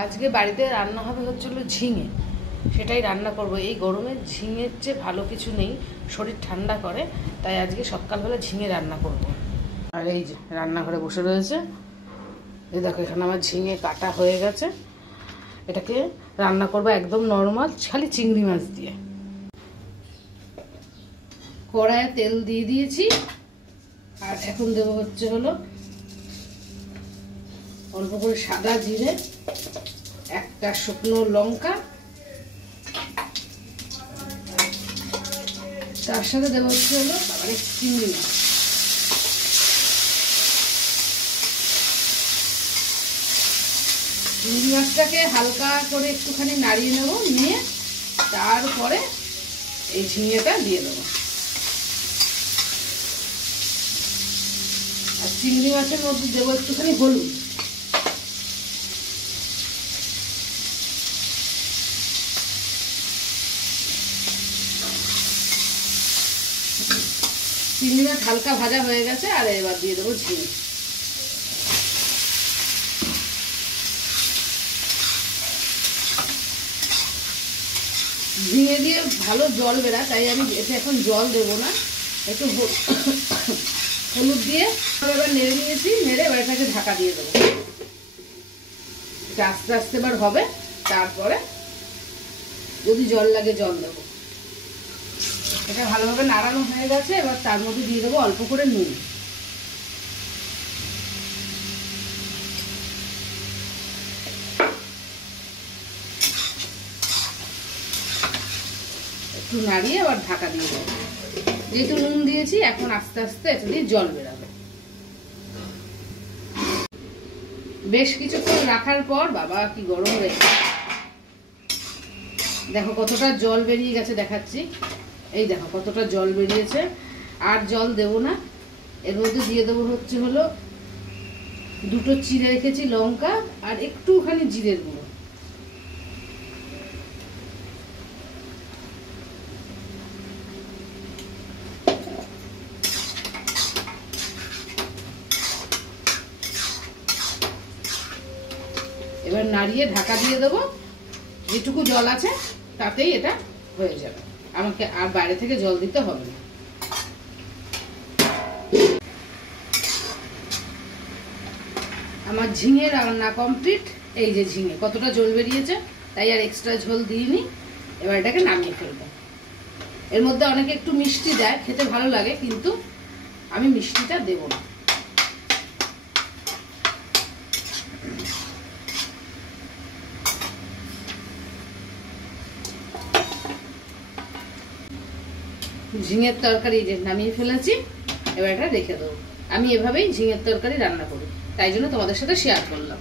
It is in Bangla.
আজকে বাড়িতে রান্না হবে হচ্ছিল ঝিঙে, সেটাই রান্না করব। এই গরমে ঝিঙের চেয়ে ভালো কিছু নেই, শরীর ঠান্ডা করে, তাই আজকে সকালবেলা ঝিঙে রান্না করব। আর এই যে রান্নাঘরে বসে রয়েছে, এই দেখো এখানে আমার ঝিঙে কাটা হয়ে গেছে। এটাকে রান্না করব একদম নর্মাল, খালি চিংড়ি মাছ দিয়ে। কড়াইয়ে তেল দিয়ে দিয়েছি, আর এখন দেবো হচ্ছে হলো অল্প করে সাদা জিরে, একটা শুকনো লঙ্কা, তার সাথে দেবো হচ্ছে হলো আবার চিংড়ি মাছ। চিংড়ি মাছটাকে হালকা করে একটুখানি নাড়িয়ে নেব, নিয়ে তারপরে এই ঝিঙেটা দিয়ে দেবো। আর চিংড়ি মাছের মধ্যে দেবো একটুখানি হলুদ। চিংড়ি মাছ হালকা ভাজা হয়ে গেছে, আর এবার দিয়ে দেবো ঝিঙে। ঝিঙে দিয়ে ভালো জল বেরা, তাই আমি এতে এখন জল দেবো না, একটু হলুদ দিয়ে এবার নেড়ে নিয়েছি। নেড়ে এবার এটাকে ঢাকা দিয়ে দেবো, আস্তে আস্তে এবার হবে, তারপরে যদি জল লাগে জল দেবো। এটা ভালোভাবে নাড়ানো হয়ে গেছে, এবার তার মধ্যে দিয়ে দেবো অল্প করে নুন। একটু নাড়িয়ে আবার ঢাকা দিয়ে দেবো। যেহেতু নুন দিয়েছি, এখন আস্তে আস্তে এটা দিয়ে জল বেরাবে। বেশ কিছুক্ষণ রাখার পর, বাবা কি গরম রয়েছে, দেখো কতটা জল বেরিয়ে গেছে, দেখাচ্ছি। এই দেখো কতটা জল বেরিয়েছে। আর জল দেবো না, এর মধ্যে দিয়ে দেবো হচ্ছে হলো দুটো চিড়ে রেখেছি লঙ্কা, আর একটুখানি জিরের গুঁড়ো। এবার নাড়িয়ে ঢাকা দিয়ে দেবো। যেটুকু জল আছে তাতেই এটা হয়ে যাবে, আমাকে আর বাইরে থেকে জল দিতে হবে না। আমার ঝিঙে রান্না কমপ্লিট। এই যে ঝিঙে কতটা ঝোল বেরিয়েছে, তাই আর এক্সট্রা ঝোল দিইনি। এবার এটাকে নামিয়ে ফেলবো। এর মধ্যে অনেকে একটু মিষ্টি দেয়, খেতে ভালো লাগে, কিন্তু আমি মিষ্টিটা দেব না। ঝিঙের তরকারি যে নামিয়ে ফেলেছি, এবার এটা রেখে দেবো। আমি এভাবেই ঝিঙের তরকারি রান্না করি, তাই জন্য তোমাদের সাথে শেয়ার করলাম।